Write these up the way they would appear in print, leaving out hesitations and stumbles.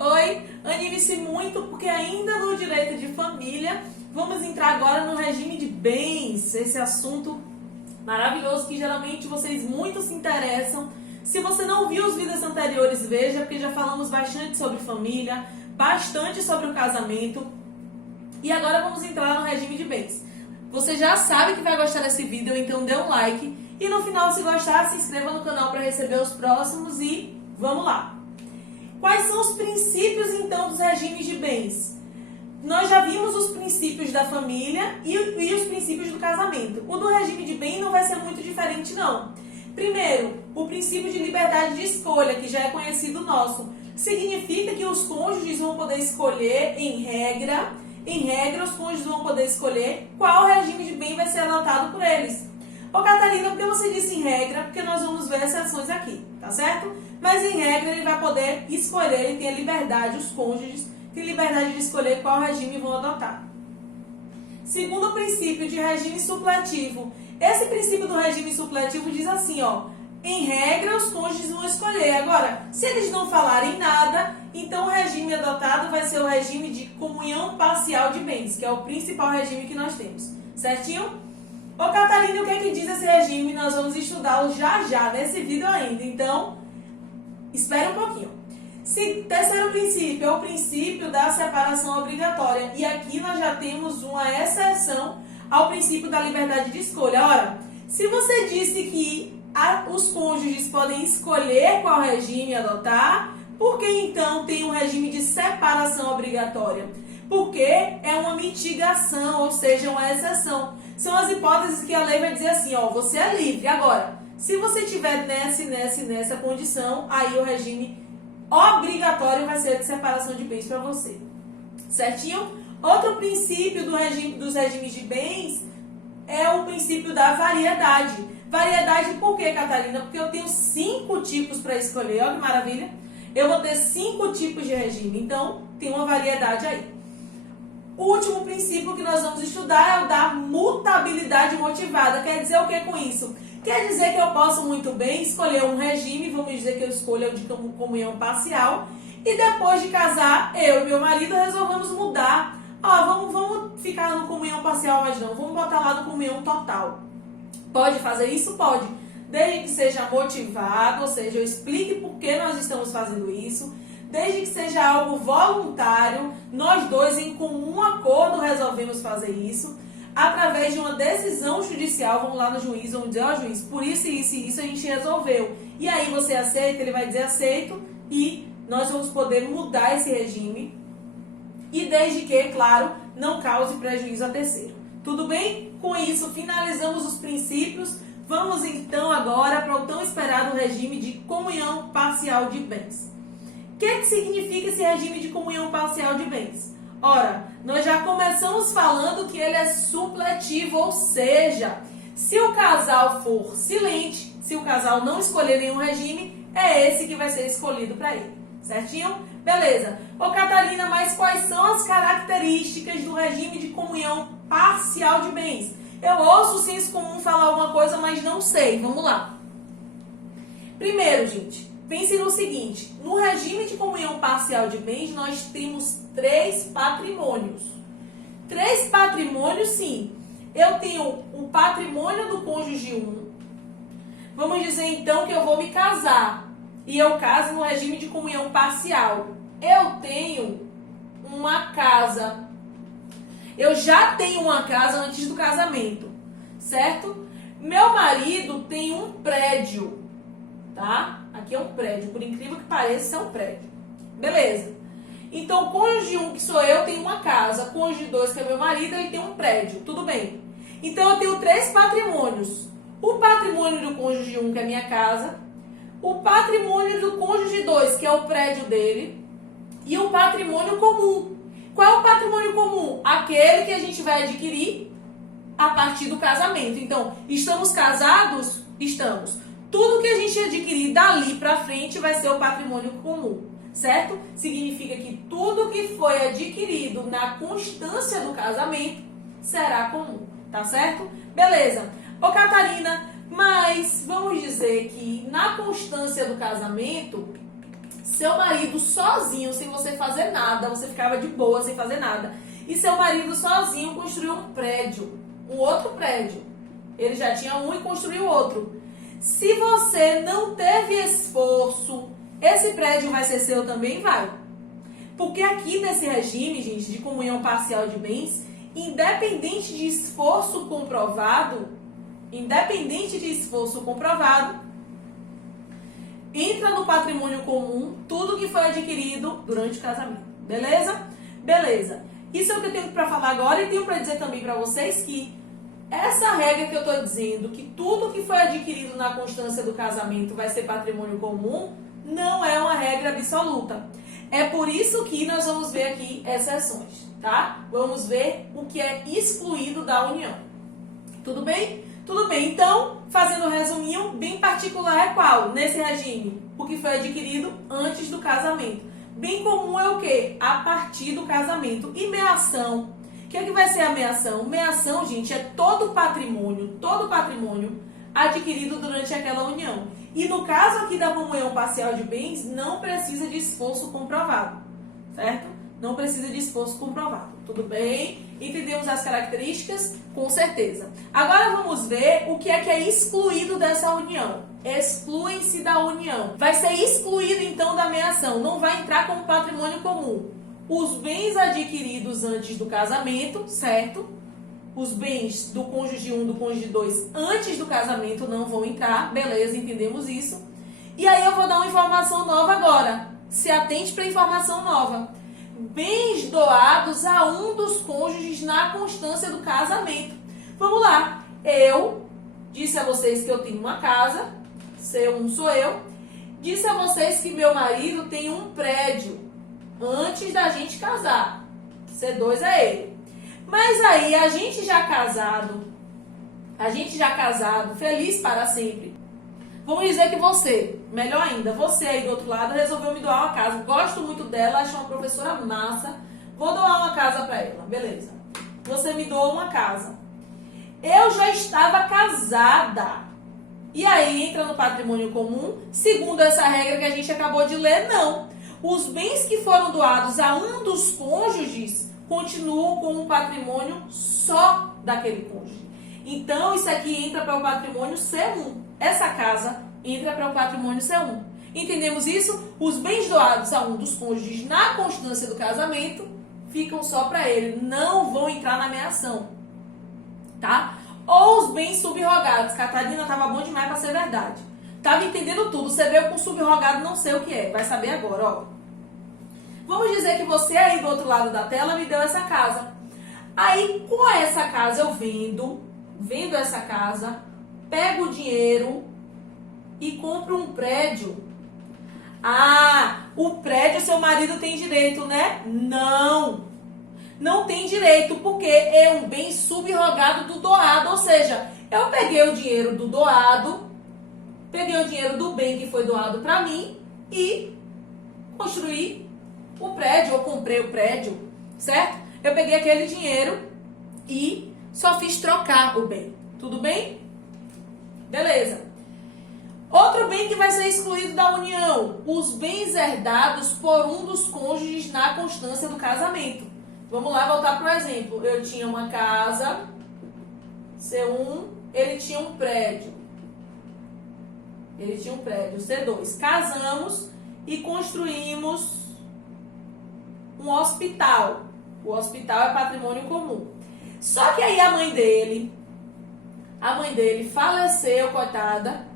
Oi, anime-se muito porque ainda no direito de família vamos entrar agora no regime de bens, esse assunto maravilhoso que geralmente vocês muito se interessam. Se você não viu os vídeos anteriores, veja, porque já falamos bastante sobre família, bastante sobre o casamento e agora vamos entrar no regime de bens. Você já sabe que vai gostar desse vídeo, então dê um like e no final, se gostar, se inscreva no canal para receber os próximos e vamos lá! Quais são os princípios, então, dos regimes de bens? Nós já vimos os princípios da família e os princípios do casamento. O do regime de bem não vai ser muito diferente, não. Primeiro, o princípio de liberdade de escolha, que já é conhecido nosso. Significa que os cônjuges vão poder escolher, em regra, os cônjuges vão poder escolher qual regime de bem vai ser adotado por eles. Ô Catarina, por que você disse em regra? Porque nós vamos ver exceções aqui, tá certo? Mas em regra ele vai poder escolher, ele tem a liberdade, os cônjuges têm liberdade de escolher qual regime vão adotar. Segundo o princípio de regime supletivo. Esse princípio do regime supletivo diz assim, ó, em regra os cônjuges vão escolher. Agora, se eles não falarem nada, então o regime adotado vai ser o regime de comunhão parcial de bens, que é o principal regime que nós temos, certinho? Ô Catarina, o que é que diz esse regime? Nós vamos estudá-lo já, nesse vídeo ainda. Então, espere um pouquinho. Terceiro princípio é o princípio da separação obrigatória. E aqui nós já temos uma exceção ao princípio da liberdade de escolha. Ora, se você disse que os cônjuges podem escolher qual regime adotar, por que então tem um regime de separação obrigatória? Porque é uma mitigação, ou seja, uma exceção. São as hipóteses que a lei vai dizer assim, ó, você é livre. Agora, se você tiver nessa condição, aí o regime obrigatório vai ser a de separação de bens para você. Certinho? Outro princípio dos regimes de bens é o princípio da variedade. Variedade por quê, Catarina? Porque eu tenho 5 tipos para escolher, olha que maravilha. Eu vou ter 5 tipos de regime, então tem uma variedade aí. O último princípio que nós vamos estudar é o da mutabilidade motivada. Quer dizer o que com isso? Quer dizer que eu posso muito bem escolher um regime, vamos dizer que eu escolho o de comunhão parcial, e depois de casar, eu e meu marido resolvemos mudar. Vamos ficar no comunhão parcial, mas não, vamos botar lá no comunhão total. Pode fazer isso? Pode. Desde que seja motivado, ou seja, eu explique por que nós estamos fazendo isso. Desde que seja algo voluntário, nós dois em comum acordo resolvemos fazer isso, através de uma decisão judicial, vamos lá no juiz, vamos dizer, ó juiz, por isso e isso a gente resolveu. E aí você aceita, ele vai dizer aceito, e nós vamos poder mudar esse regime, e desde que, claro, não cause prejuízo a terceiro. Tudo bem? Com isso, finalizamos os princípios. Vamos então agora para o tão esperado regime de comunhão parcial de bens. O que significa esse regime de comunhão parcial de bens? Ora, nós já começamos falando que ele é supletivo, ou seja, se o casal for silente, se o casal não escolher nenhum regime, é esse que vai ser escolhido para ele, certinho? Beleza. Ô Catarina, mas quais são as características do regime de comunhão parcial de bens? Eu ouço o senso comum falar alguma coisa, mas não sei. Vamos lá. Primeiro, gente, pense no seguinte, no regime de comunhão parcial de bens, nós temos 3 patrimônios. 3 patrimônios, sim. Eu tenho o patrimônio do cônjuge 1. Vamos dizer, então, que eu vou me casar. E eu caso no regime de comunhão parcial. Eu tenho uma casa. Eu já tenho uma casa antes do casamento, certo? Meu marido tem um prédio, tá? Aqui é um prédio, por incrível que pareça, é um prédio. Beleza. Então, o cônjuge 1, que sou eu, tem uma casa. O cônjuge 2, que é meu marido, ele tem um prédio. Tudo bem. Então, eu tenho 3 patrimônios. O patrimônio do cônjuge 1, que é minha casa. O patrimônio do cônjuge 2, que é o prédio dele. E o patrimônio comum. Qual é o patrimônio comum? Aquele que a gente vai adquirir a partir do casamento. Então, estamos casados? Estamos. Tudo que a gente adquirir dali para frente vai ser o patrimônio comum, certo? Significa que tudo que foi adquirido na constância do casamento será comum, tá certo? Beleza. Ô Catarina, mas vamos dizer que na constância do casamento, seu marido sozinho, sem você fazer nada, você ficava de boa sem fazer nada, e seu marido sozinho construiu um prédio, um outro prédio. Ele já tinha um e construiu outro. Se você não teve esforço, esse prédio vai ser seu também? Vai. Porque aqui nesse regime, gente, de comunhão parcial de bens, independente de esforço comprovado, entra no patrimônio comum tudo que foi adquirido durante o casamento. Beleza? Beleza. Isso é o que eu tenho para falar agora e tenho para dizer também para vocês que essa regra que eu estou dizendo, que tudo que foi adquirido na constância do casamento vai ser patrimônio comum, não é uma regra absoluta. É por isso que nós vamos ver aqui exceções, tá? Vamos ver o que é excluído da união. Tudo bem? Tudo bem. Então, fazendo um resuminho, bem particular é qual? Nesse regime, o que foi adquirido antes do casamento. Bem comum é o quê? A partir do casamento. E meação. O que é que vai ser a meação? Meação, gente, é todo patrimônio adquirido durante aquela união. E no caso aqui da comunhão parcial de bens, não precisa de esforço comprovado, certo? Não precisa de esforço comprovado. Tudo bem? Entendemos as características? Com certeza. Agora vamos ver o que é excluído dessa união. Excluem-se da união. Vai ser excluído então da meação. Não vai entrar como patrimônio comum. Os bens adquiridos antes do casamento, certo? Os bens do cônjuge 1, do cônjuge 2 antes do casamento não vão entrar. Beleza, entendemos isso. E aí eu vou dar uma informação nova agora. Se atente para a informação nova. Bens doados a um dos cônjuges na constância do casamento. Vamos lá. Eu disse a vocês que eu tenho uma casa. C1 sou eu. Disse a vocês que meu marido tem um prédio antes da gente casar. C2 é ele. Mas aí, a gente já casado, feliz para sempre. Vamos dizer que você, melhor ainda, você aí do outro lado resolveu me doar uma casa. Gosto muito dela, acho uma professora massa. Vou doar uma casa para ela, beleza. Você me doou uma casa. Eu já estava casada. E aí, entra no patrimônio comum, segundo essa regra que a gente acabou de ler, não. Os bens que foram doados a um dos cônjuges continuam como um patrimônio só daquele cônjuge. Então, isso aqui entra para o patrimônio C1. Essa casa entra para o patrimônio C1. Entendemos isso? Os bens doados a um dos cônjuges na constância do casamento ficam só para ele, não vão entrar na meação. Tá? Ou os bens subrogados. Catarina, tava bom demais para ser verdade. Tava entendendo tudo. Você veio com subrogado, não sei o que é. Vai saber agora, ó. Vamos dizer que você aí do outro lado da tela me deu essa casa. Aí, com essa casa eu vendo essa casa, pego o dinheiro e compro um prédio. Ah, o prédio seu marido tem direito, né? Não. Não tem direito, porque é um bem subrogado do doado. Ou seja, eu peguei o dinheiro do doado, peguei o dinheiro do bem que foi doado para mim e construí o prédio, ou comprei o prédio, certo? Eu peguei aquele dinheiro e só fiz trocar o bem. Tudo bem? Beleza. Outro bem que vai ser excluído da união, os bens herdados por um dos cônjuges na constância do casamento. Vamos lá voltar para o exemplo. Eu tinha uma casa, C1, ele tinha um prédio. C2. Casamos e construímos um hospital. O hospital é patrimônio comum. Só que aí a mãe dele faleceu, coitada,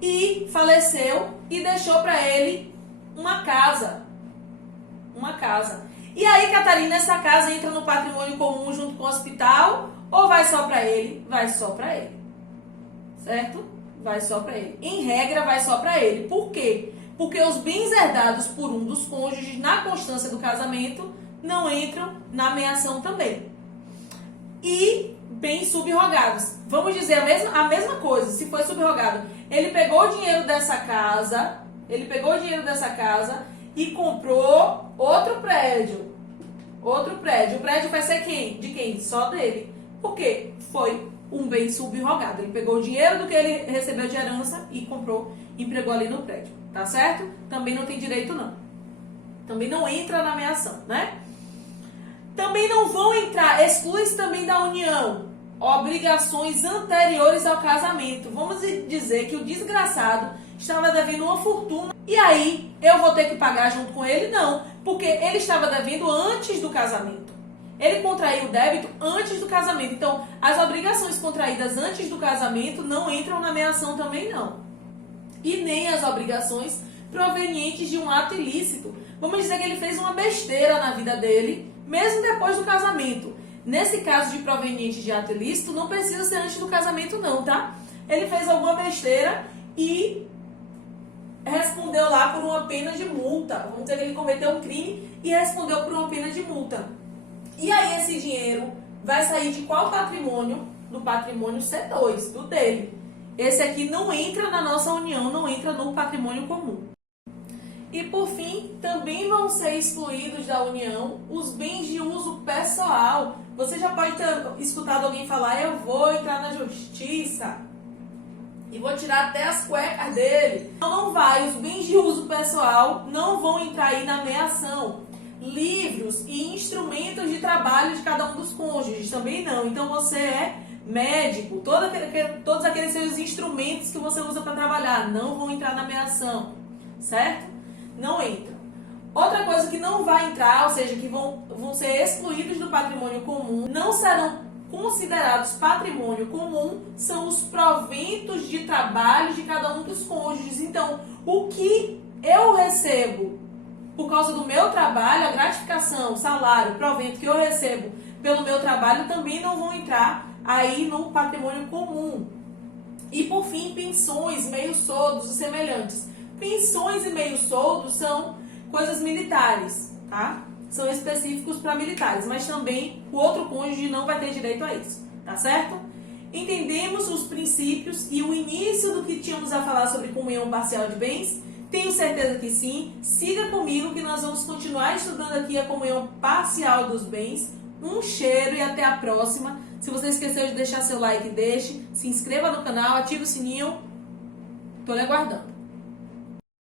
e faleceu e deixou para ele uma casa. E aí, Catarina, essa casa entra no patrimônio comum junto com o hospital ou vai só para ele? Vai só para ele. Certo? Vai só para ele. Em regra, vai só para ele. Por quê? Porque os bens herdados por um dos cônjuges na constância do casamento não entram na meação também. E bens subrogados. Vamos dizer a mesma coisa, se foi subrogado. Ele pegou o dinheiro dessa casa e comprou outro prédio. O prédio vai ser quem? De quem? Só dele. Por quê? Foi um bem subrogado. Ele pegou o dinheiro do que ele recebeu de herança e comprou, empregou ali no prédio. Tá certo? Também não tem direito não. Também não entra na meação, né? Também não vão entrar, exclui-se também da união, obrigações anteriores ao casamento. Vamos dizer que o desgraçado estava devendo uma fortuna e aí eu vou ter que pagar junto com ele? Não, porque ele estava devendo antes do casamento. Ele contraiu o débito antes do casamento. Então, as obrigações contraídas antes do casamento não entram na meação também não. E nem as obrigações provenientes de um ato ilícito. Vamos dizer que ele fez uma besteira na vida dele, mesmo depois do casamento. Nesse caso de proveniente de ato ilícito, não precisa ser antes do casamento não, tá? Ele fez alguma besteira e respondeu lá por uma pena de multa. Vamos dizer que ele cometeu um crime e respondeu por uma pena de multa. E aí esse dinheiro vai sair de qual patrimônio? Do patrimônio C2, do dele. Esse aqui não entra na nossa união, não entra no patrimônio comum. E por fim, também vão ser excluídos da união os bens de uso pessoal. Você já pode ter escutado alguém falar, eu vou entrar na justiça e vou tirar até as cuecas dele. Não vai, os bens de uso pessoal não vão entrar aí na meação. Livros e instrumentos de trabalho de cada um dos cônjuges também não. Então você é médico, todos aqueles seus instrumentos que você usa para trabalhar não vão entrar na meação, certo? Não entram. Outra coisa que não vai entrar, ou seja, que vão ser excluídos do patrimônio comum, não serão considerados patrimônio comum, são os proventos de trabalho de cada um dos cônjuges. Então, o que eu recebo por causa do meu trabalho, a gratificação, o salário, o provento que eu recebo pelo meu trabalho também não vão entrar aí no patrimônio comum. E por fim, pensões, meios soldos e semelhantes. Pensões e meios soldos são coisas militares, tá? São específicos para militares, mas também o outro cônjuge não vai ter direito a isso, tá certo? Entendemos os princípios e o início do que tínhamos a falar sobre comunhão parcial de bens? Tenho certeza que sim. Siga comigo que nós vamos continuar estudando aqui a comunhão parcial dos bens. Um cheiro e até a próxima. Se você esqueceu de deixar seu like, deixe. Se inscreva no canal, ative o sininho. Estou lhe aguardando.